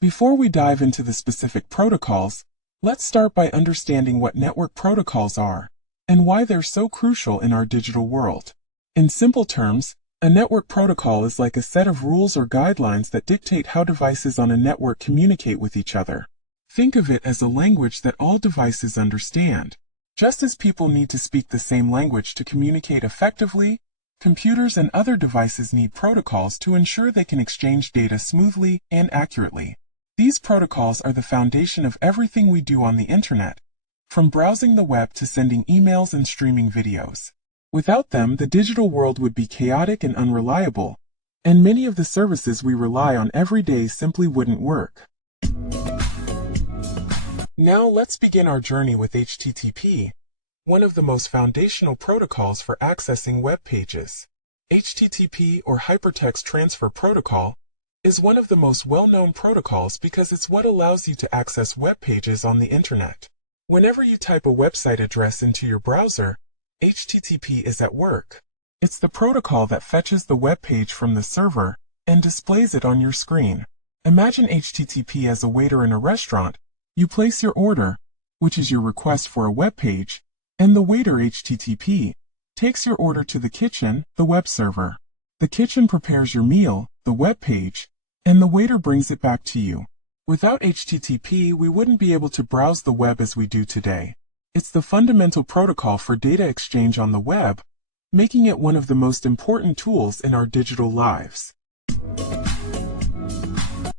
Before we dive into the specific protocols, let's start by understanding what network protocols are and why they're so crucial in our digital world. In simple terms, a network protocol is like a set of rules or guidelines that dictate how devices on a network communicate with each other. Think of it as a language that all devices understand. Just as people need to speak the same language to communicate effectively, computers and other devices need protocols to ensure they can exchange data smoothly and accurately. These protocols are the foundation of everything we do on the internet, from browsing the web to sending emails and streaming videos. Without them, the digital world would be chaotic and unreliable, and many of the services we rely on every day simply wouldn't work. Now let's begin our journey with HTTP, one of the most foundational protocols for accessing web pages. HTTP, or Hypertext Transfer Protocol, is one of the most well-known protocols because it's what allows you to access web pages on the internet. Whenever you type a website address into your browser, HTTP is at work. It's the protocol that fetches the web page from the server and displays it on your screen. Imagine HTTP as a waiter in a restaurant. You place your order, which is your request for a web page, and the waiter HTTP takes your order to the kitchen, the web server. The kitchen prepares your meal, the web page, and the waiter brings it back to you. Without HTTP, we wouldn't be able to browse the web as we do today. It's the fundamental protocol for data exchange on the web, making it one of the most important tools in our digital lives.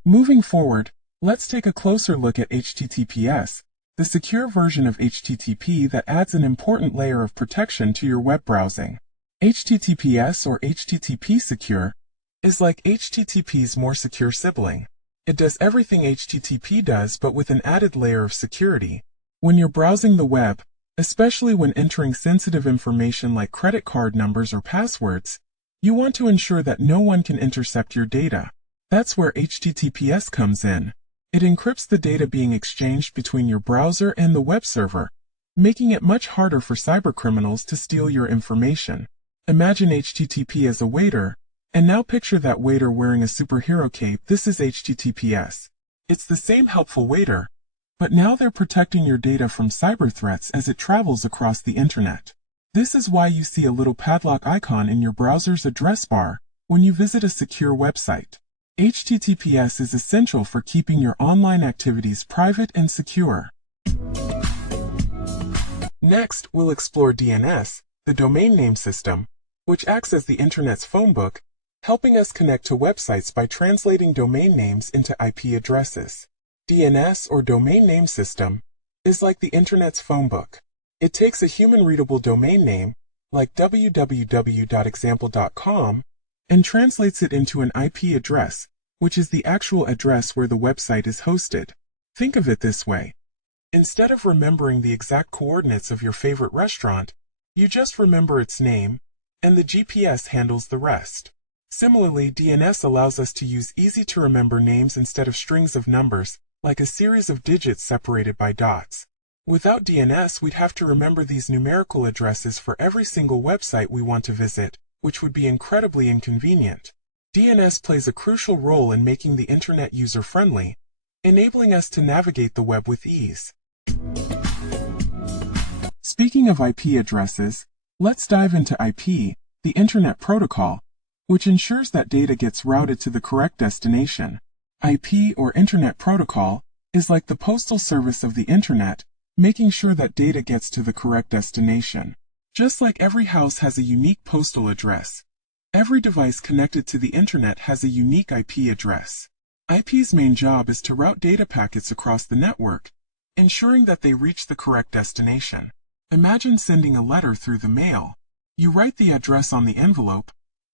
Moving forward, let's take a closer look at HTTPS, the secure version of HTTP that adds an important layer of protection to your web browsing. HTTPS, or HTTP Secure, is like HTTP's more secure sibling. It does everything HTTP does but with an added layer of security. When you're browsing the web, especially when entering sensitive information like credit card numbers or passwords, you want to ensure that no one can intercept your data. That's where HTTPS comes in. It encrypts the data being exchanged between your browser and the web server, making it much harder for cybercriminals to steal your information. Imagine HTTP as a waiter, and now picture that waiter wearing a superhero cape. This is HTTPS. It's the same helpful waiter, but now they're protecting your data from cyber threats as it travels across the internet. This is why you see a little padlock icon in your browser's address bar when you visit a secure website. HTTPS is essential for keeping your online activities private and secure. Next, we'll explore DNS, the domain name system, which acts as the internet's phone book, helping us connect to websites by translating domain names into IP addresses. DNS, or domain name system, is like the internet's phone book. It takes a human-readable domain name, like www.example.com, and translates it into an IP address, which is the actual address where the website is hosted. Think of it this way. Instead of remembering the exact coordinates of your favorite restaurant, you just remember its name, and the GPS handles the rest. Similarly, DNS allows us to use easy-to-remember names instead of strings of numbers, like a series of digits separated by dots. Without DNS, we'd have to remember these numerical addresses for every single website we want to visit, which would be incredibly inconvenient. DNS plays a crucial role in making the internet user-friendly, enabling us to navigate the web with ease. Speaking of IP addresses, let's dive into IP, the Internet Protocol, which ensures that data gets routed to the correct destination. IP, or Internet Protocol, is like the postal service of the Internet, making sure that data gets to the correct destination. Just like every house has a unique postal address, every device connected to the Internet has a unique IP address. IP's main job is to route data packets across the network, ensuring that they reach the correct destination. Imagine sending a letter through the mail. You write the address on the envelope,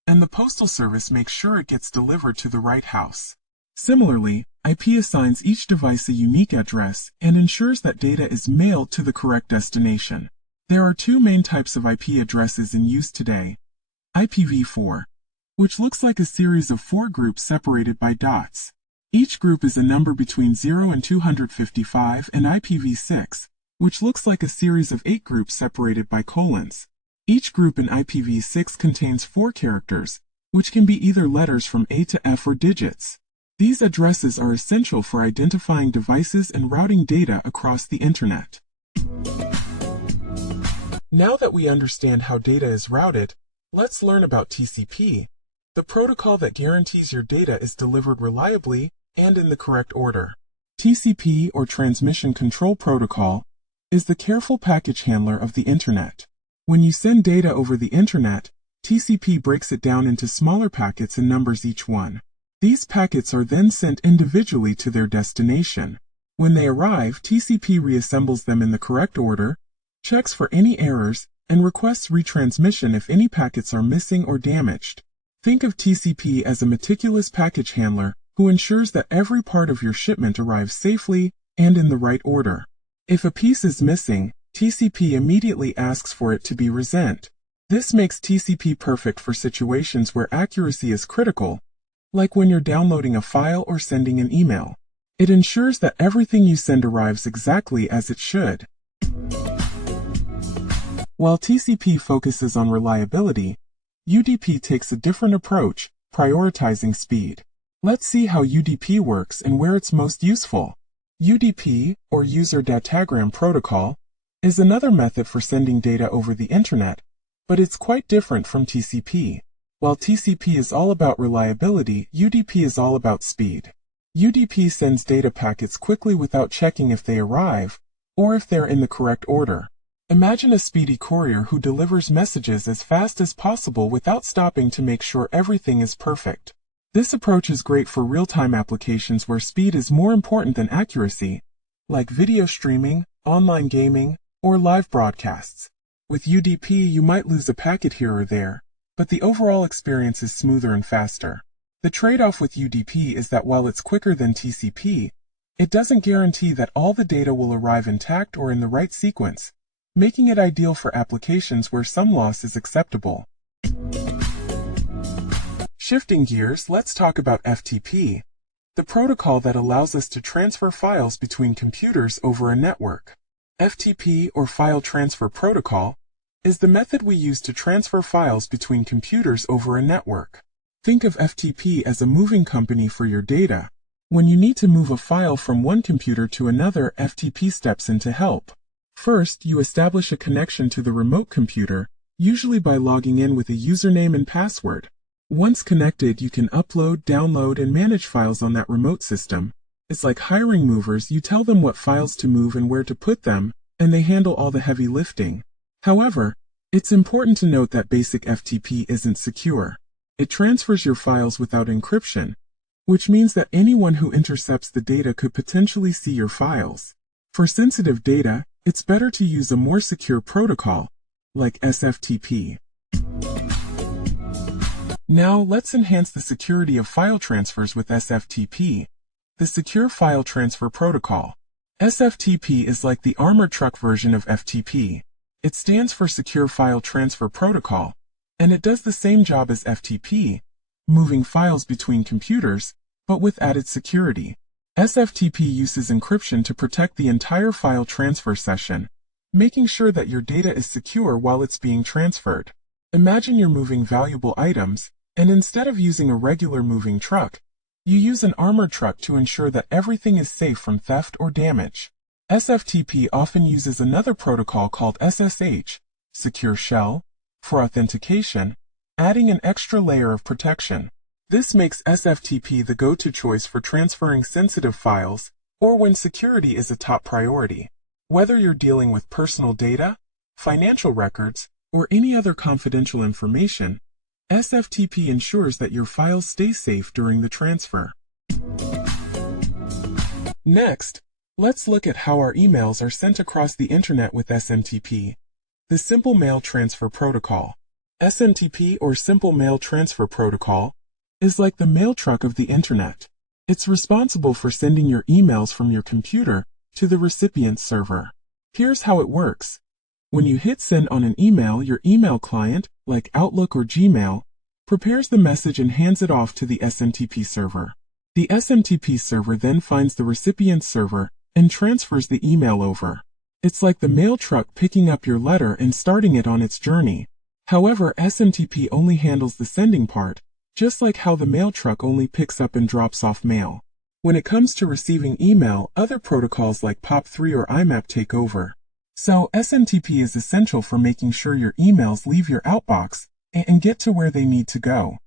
and the postal service makes sure it gets delivered to the right house. Similarly, IP assigns each device a unique address and ensures that data is mailed to the correct destination. There are two main types of IP addresses in use today. IPv4, which looks like a series of 4 groups separated by dots. Each group is a number between 0 and 255, and IPv6, which looks like a series of 8 groups separated by colons. Each group in IPv6 contains 4 characters, which can be either letters from A to F or digits. These addresses are essential for identifying devices and routing data across the Internet. Now that we understand how data is routed, let's learn about TCP, the protocol that guarantees your data is delivered reliably and in the correct order. TCP, or Transmission Control Protocol, is the careful package handler of the Internet. When you send data over the Internet, TCP breaks it down into smaller packets and numbers each one. These packets are then sent individually to their destination. When they arrive, TCP reassembles them in the correct order, checks for any errors, and requests retransmission if any packets are missing or damaged. Think of TCP as a meticulous package handler who ensures that every part of your shipment arrives safely and in the right order. If a piece is missing, TCP immediately asks for it to be resent. This makes TCP perfect for situations where accuracy is critical, like when you're downloading a file or sending an email. It ensures that everything you send arrives exactly as it should. While TCP focuses on reliability, UDP takes a different approach, prioritizing speed. Let's see how UDP works and where it's most useful. UDP, or User Datagram Protocol, is another method for sending data over the Internet, but it's quite different from TCP. While TCP is all about reliability, UDP is all about speed. UDP sends data packets quickly without checking if they arrive, or if they're in the correct order. Imagine a speedy courier who delivers messages as fast as possible without stopping to make sure everything is perfect. This approach is great for real-time applications where speed is more important than accuracy, like video streaming, online gaming, or live broadcasts. With UDP, you might lose a packet here or there, but the overall experience is smoother and faster. The trade-off with UDP is that while it's quicker than TCP, it doesn't guarantee that all the data will arrive intact or in the right sequence, making it ideal for applications where some loss is acceptable. Shifting gears, let's talk about FTP, the protocol that allows us to transfer files between computers over a network. FTP, or File Transfer Protocol, is the method we use to transfer files between computers over a network. Think of FTP as a moving company for your data. When you need to move a file from one computer to another, FTP steps in to help. First, you establish a connection to the remote computer, usually by logging in with a username and password. Once connected, you can upload, download, and manage files on that remote system. It's like hiring movers. You tell them what files to move and where to put them, and they handle all the heavy lifting. However, it's important to note that basic FTP isn't secure. It transfers your files without encryption, which means that anyone who intercepts the data could potentially see your files. For sensitive data, it's better to use a more secure protocol, like SFTP. Now, let's enhance the security of file transfers with SFTP, the Secure File Transfer Protocol. SFTP is like the armored truck version of FTP. It stands for Secure File Transfer Protocol, and it does the same job as FTP, moving files between computers, but with added security. SFTP uses encryption to protect the entire file transfer session, making sure that your data is secure while it's being transferred. Imagine you're moving valuable items, and instead of using a regular moving truck, you use an armored truck to ensure that everything is safe from theft or damage. SFTP often uses another protocol called SSH, Secure Shell, for authentication, adding an extra layer of protection. This makes SFTP the go-to choice for transferring sensitive files, or when security is a top priority. Whether you're dealing with personal data, financial records, or any other confidential information, SFTP ensures that your files stay safe during the transfer. Next, let's look at how our emails are sent across the Internet with SMTP, the Simple Mail Transfer Protocol. SMTP, or Simple Mail Transfer Protocol, is like the mail truck of the Internet. It's responsible for sending your emails from your computer to the recipient's server. Here's how it works. When you hit send on an email, your email client, like Outlook or Gmail, prepares the message and hands it off to the SMTP server. The SMTP server then finds the recipient's server and transfers the email over. It's like the mail truck picking up your letter and starting it on its journey. However, SMTP only handles the sending part, just like how the mail truck only picks up and drops off mail. When it comes to receiving email, other protocols like POP3 or IMAP take over. So SMTP is essential for making sure your emails leave your outbox and get to where they need to go.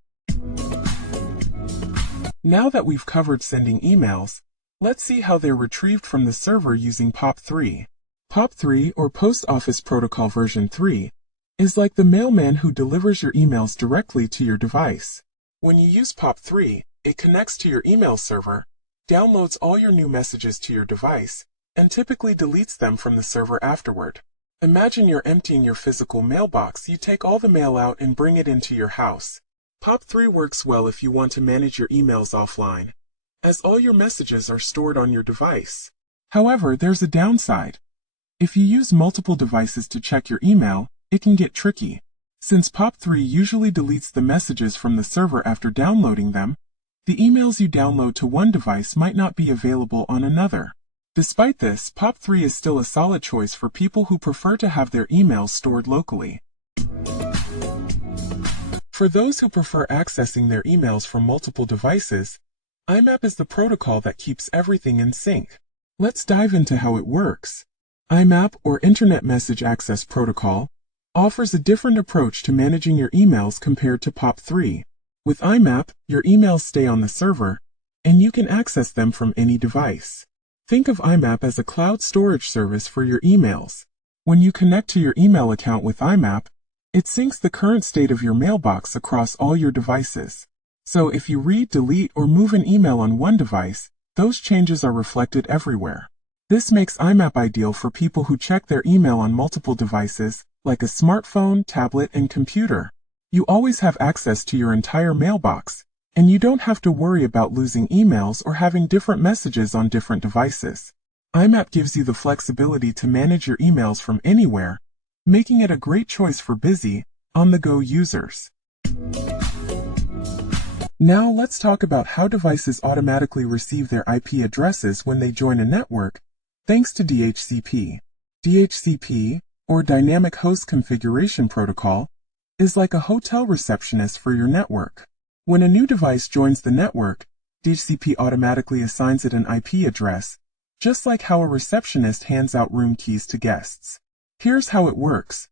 Now that we've covered sending emails, let's see how they're retrieved from the server using POP3. POP3, or Post Office Protocol version 3, is like the mailman who delivers your emails directly to your device. When you use POP3, it connects to your email server, downloads all your new messages to your device, and typically deletes them from the server afterward. Imagine you're emptying your physical mailbox. You take all the mail out and bring it into your house. POP3 works well if you want to manage your emails offline, as all your messages are stored on your device. However, there's a downside. If you use multiple devices to check your email, it can get tricky. Since POP3 usually deletes the messages from the server after downloading them, the emails you download to one device might not be available on another. Despite this, POP3 is still a solid choice for people who prefer to have their emails stored locally. For those who prefer accessing their emails from multiple devices, IMAP is the protocol that keeps everything in sync. Let's dive into how it works. IMAP, or Internet Message Access Protocol, offers a different approach to managing your emails compared to POP3. With IMAP, your emails stay on the server, and you can access them from any device. Think of IMAP as a cloud storage service for your emails. When you connect to your email account with IMAP, it syncs the current state of your mailbox across all your devices. So if you read, delete, or move an email on one device, those changes are reflected everywhere. This makes IMAP ideal for people who check their email on multiple devices, like a smartphone, tablet, and computer. You always have access to your entire mailbox, and you don't have to worry about losing emails or having different messages on different devices. IMAP gives you the flexibility to manage your emails from anywhere, making it a great choice for busy, on-the-go users. Now let's talk about how devices automatically receive their IP addresses when they join a network, thanks to DHCP. DHCP, or Dynamic Host Configuration Protocol, is like a hotel receptionist for your network. When a new device joins the network, DHCP automatically assigns it an IP address, just like how a receptionist hands out room keys to guests. Here's how it works.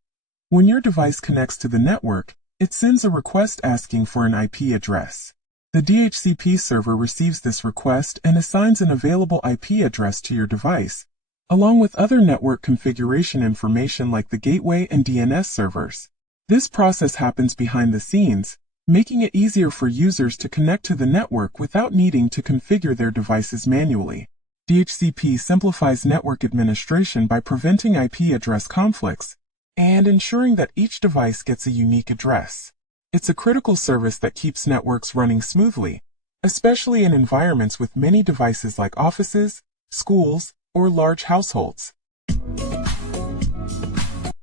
When your device connects to the network, it sends a request asking for an IP address. The DHCP server receives this request and assigns an available IP address to your device, along with other network configuration information like the gateway and DNS servers. This process happens behind the scenes, making it easier for users to connect to the network without needing to configure their devices manually. DHCP simplifies network administration by preventing IP address conflicts and ensuring that each device gets a unique address. It's a critical service that keeps networks running smoothly, especially in environments with many devices like offices, schools, or large households.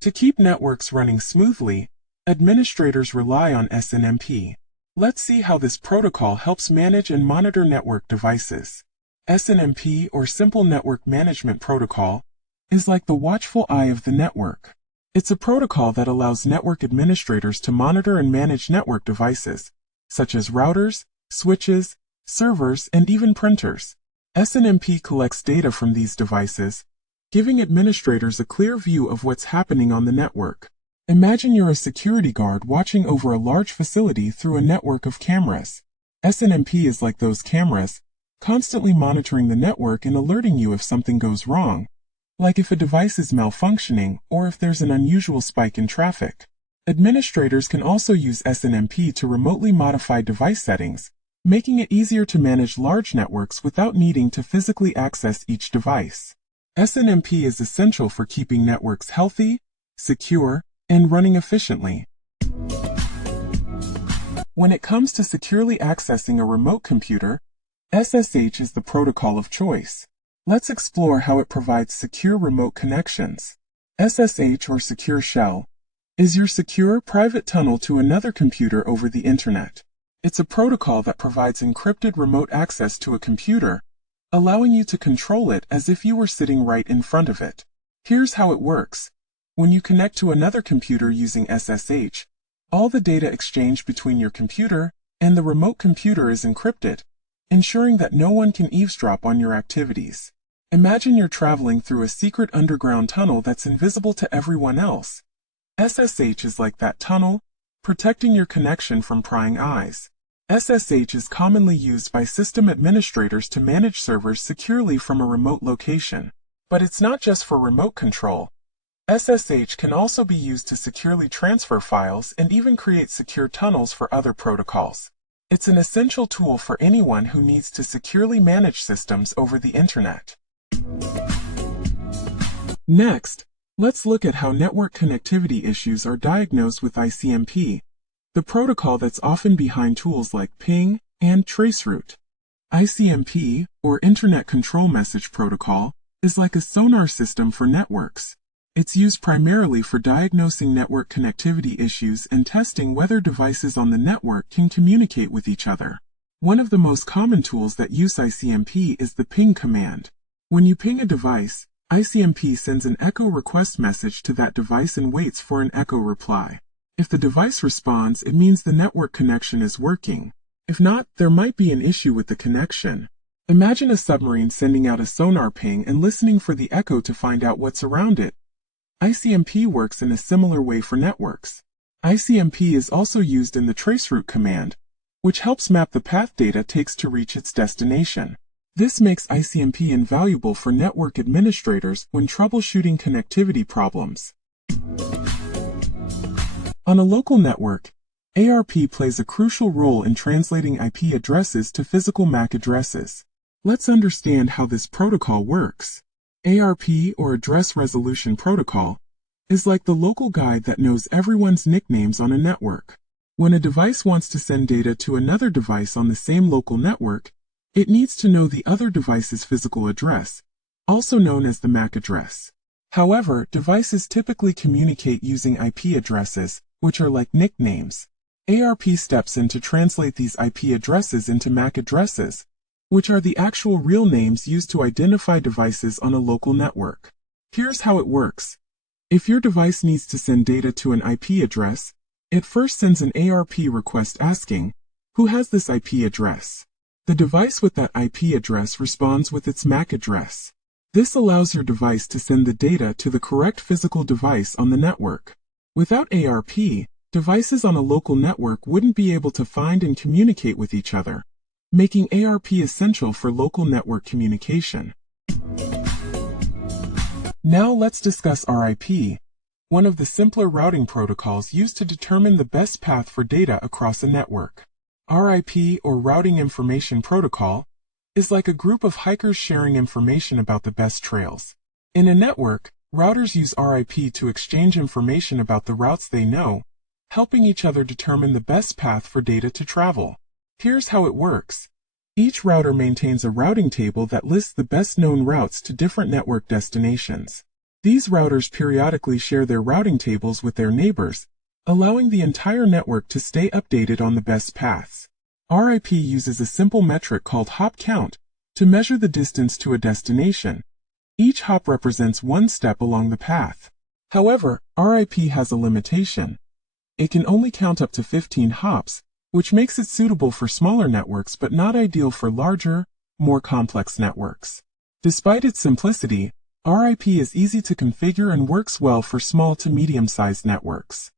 To keep networks running smoothly, administrators rely on SNMP. Let's see how this protocol helps manage and monitor network devices. SNMP, or Simple Network Management Protocol, is like the watchful eye of the network. It's a protocol that allows network administrators to monitor and manage network devices, such as routers, switches, servers, and even printers. SNMP collects data from these devices, giving administrators a clear view of what's happening on the network. Imagine you're a security guard watching over a large facility through a network of cameras. SNMP is like those cameras, constantly monitoring the network and alerting you if something goes wrong, like if a device is malfunctioning or if there's an unusual spike in traffic. Administrators can also use SNMP to remotely modify device settings, making it easier to manage large networks without needing to physically access each device. SNMP is essential for keeping networks healthy, secure, and running efficiently. When it comes to securely accessing a remote computer, SSH is the protocol of choice. Let's explore how it provides secure remote connections. SSH, or Secure Shell, is your secure private tunnel to another computer over the internet. It's a protocol that provides encrypted remote access to a computer, allowing you to control it as if you were sitting right in front of it. Here's how it works. When you connect to another computer using SSH, all the data exchanged between your computer and the remote computer is encrypted, ensuring that no one can eavesdrop on your activities. Imagine you're traveling through a secret underground tunnel that's invisible to everyone else. SSH is like that tunnel, protecting your connection from prying eyes. SSH is commonly used by system administrators to manage servers securely from a remote location. But it's not just for remote control. SSH can also be used to securely transfer files and even create secure tunnels for other protocols. It's an essential tool for anyone who needs to securely manage systems over the internet. Next, let's look at how network connectivity issues are diagnosed with ICMP, the protocol that's often behind tools like ping and traceroute. ICMP, or Internet Control Message Protocol, is like a sonar system for networks. It's used primarily for diagnosing network connectivity issues and testing whether devices on the network can communicate with each other. One of the most common tools that use ICMP is the ping command. When you ping a device, ICMP sends an echo request message to that device and waits for an echo reply. If the device responds, it means the network connection is working. If not, there might be an issue with the connection. Imagine a submarine sending out a sonar ping and listening for the echo to find out what's around it. ICMP works in a similar way for networks. ICMP is also used in the traceroute command, which helps map the path data takes to reach its destination. This makes ICMP invaluable for network administrators when troubleshooting connectivity problems. On a local network, ARP plays a crucial role in translating IP addresses to physical MAC addresses. Let's understand how this protocol works. ARP, or Address Resolution Protocol, is like the local guide that knows everyone's nicknames on a network. When a device wants to send data to another device on the same local network, it needs to know the other device's physical address, also known as the MAC address. However, devices typically communicate using IP addresses, which are like nicknames. ARP steps in to translate these IP addresses into MAC addresses, which are the actual real names used to identify devices on a local network. Here's how it works. If your device needs to send data to an IP address, it first sends an ARP request asking, "Who has this IP address?" The device with that IP address responds with its MAC address. This allows your device to send the data to the correct physical device on the network. Without ARP, devices on a local network wouldn't be able to find and communicate with each other, making ARP essential for local network communication. Now let's discuss RIP, one of the simpler routing protocols used to determine the best path for data across a network. RIP, or Routing Information Protocol, is like a group of hikers sharing information about the best trails. In a network, routers use RIP to exchange information about the routes they know, helping each other determine the best path for data to travel. Here's how it works. Each router maintains a routing table that lists the best known routes to different network destinations. These routers periodically share their routing tables with their neighbors, allowing the entire network to stay updated on the best paths. RIP uses a simple metric called hop count to measure the distance to a destination. Each hop represents one step along the path. However, RIP has a limitation. It can only count up to 15 hops, which makes it suitable for smaller networks but not ideal for larger, more complex networks. Despite its simplicity, RIP is easy to configure and works well for small to medium-sized networks.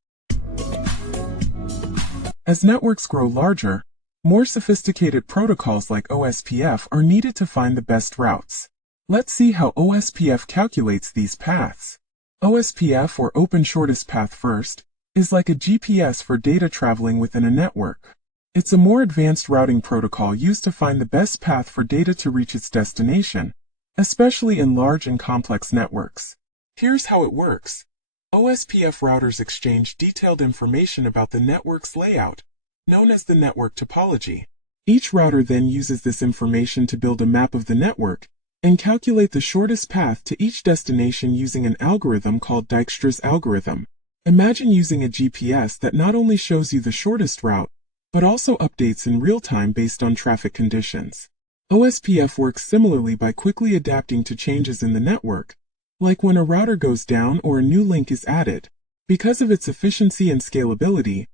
As networks grow larger, more sophisticated protocols like OSPF are needed to find the best routes. Let's see how OSPF calculates these paths. OSPF, or Open Shortest Path First, is like a GPS for data traveling within a network. It's a more advanced routing protocol used to find the best path for data to reach its destination, especially in large and complex networks. Here's how it works. OSPF routers exchange detailed information about the network's layout, known as the network topology. Each router then uses this information to build a map of the network and calculate the shortest path to each destination using an algorithm called Dijkstra's algorithm. Imagine using a GPS that not only shows you the shortest route, but also updates in real time based on traffic conditions. OSPF works similarly by quickly adapting to changes in the network, like when a router goes down or a new link is added. Because of its efficiency and scalability,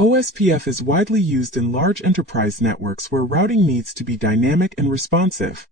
OSPF is widely used in large enterprise networks where routing needs to be dynamic and responsive.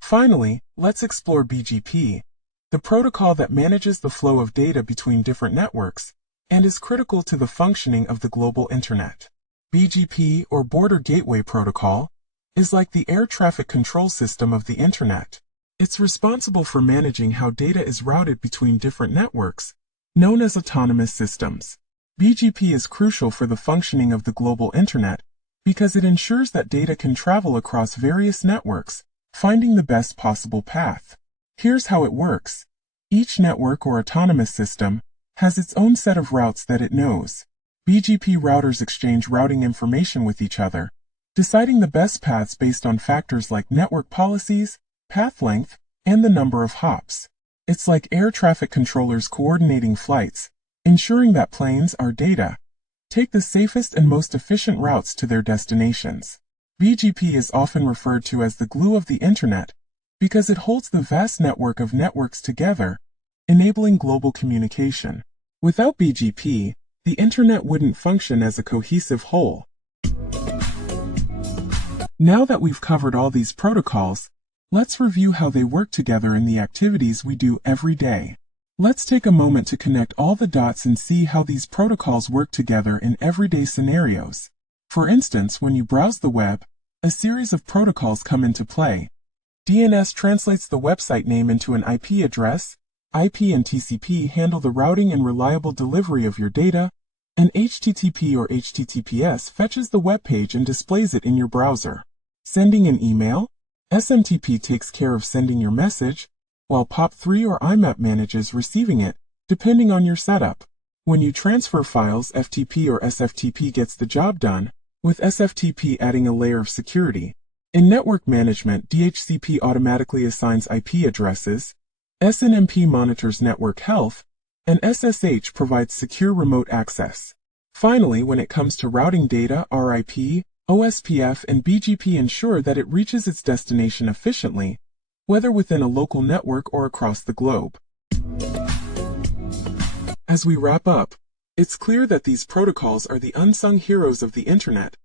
Finally, let's explore BGP, the protocol that manages the flow of data between different networks and is critical to the functioning of the global internet. BGP, or Border Gateway Protocol, is like the air traffic control system of the internet. It's responsible for managing how data is routed between different networks, known as autonomous systems. BGP is crucial for the functioning of the global internet because it ensures that data can travel across various networks, finding the best possible path. Here's how it works. Each network or autonomous system has its own set of routes that it knows. BGP routers exchange routing information with each other, deciding the best paths based on factors like network policies, path length, and the number of hops. It's like air traffic controllers coordinating flights, ensuring that planes or data take the safest and most efficient routes to their destinations. BGP is often referred to as the glue of the internet because it holds the vast network of networks together, enabling global communication. Without BGP, the internet wouldn't function as a cohesive whole. Now that we've covered all these protocols, let's review how they work together in the activities we do every day. Let's take a moment to connect all the dots and see how these protocols work together in everyday scenarios. For instance, when you browse the web, a series of protocols come into play. DNS translates the website name into an IP address, IP and TCP handle the routing and reliable delivery of your data, and HTTP or HTTPS fetches the web page and displays it in your browser. Sending an email, SMTP takes care of sending your message, while POP3 or IMAP manages receiving it, depending on your setup. When you transfer files, FTP or SFTP gets the job done, with SFTP adding a layer of security. In network management, DHCP automatically assigns IP addresses, SNMP monitors network health, and SSH provides secure remote access. Finally, when it comes to routing data, RIP, OSPF, and BGP ensure that it reaches its destination efficiently, whether within a local network or across the globe. As we wrap up, it's clear that these protocols are the unsung heroes of the internet,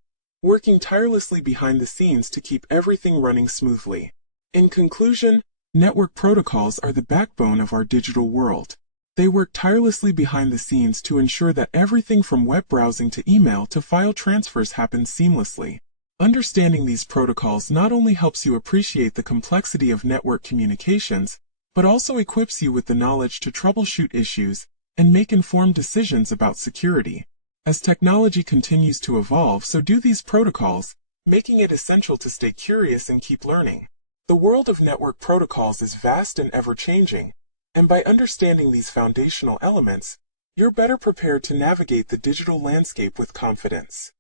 working tirelessly behind the scenes to keep everything running smoothly. In conclusion, network protocols are the backbone of our digital world. They work tirelessly behind the scenes to ensure that everything from web browsing to email to file transfers happens seamlessly. Understanding these protocols not only helps you appreciate the complexity of network communications, but also equips you with the knowledge to troubleshoot issues and make informed decisions about security. As technology continues to evolve, so do these protocols, making it essential to stay curious and keep learning. The world of network protocols is vast and ever-changing, and by understanding these foundational elements, you're better prepared to navigate the digital landscape with confidence.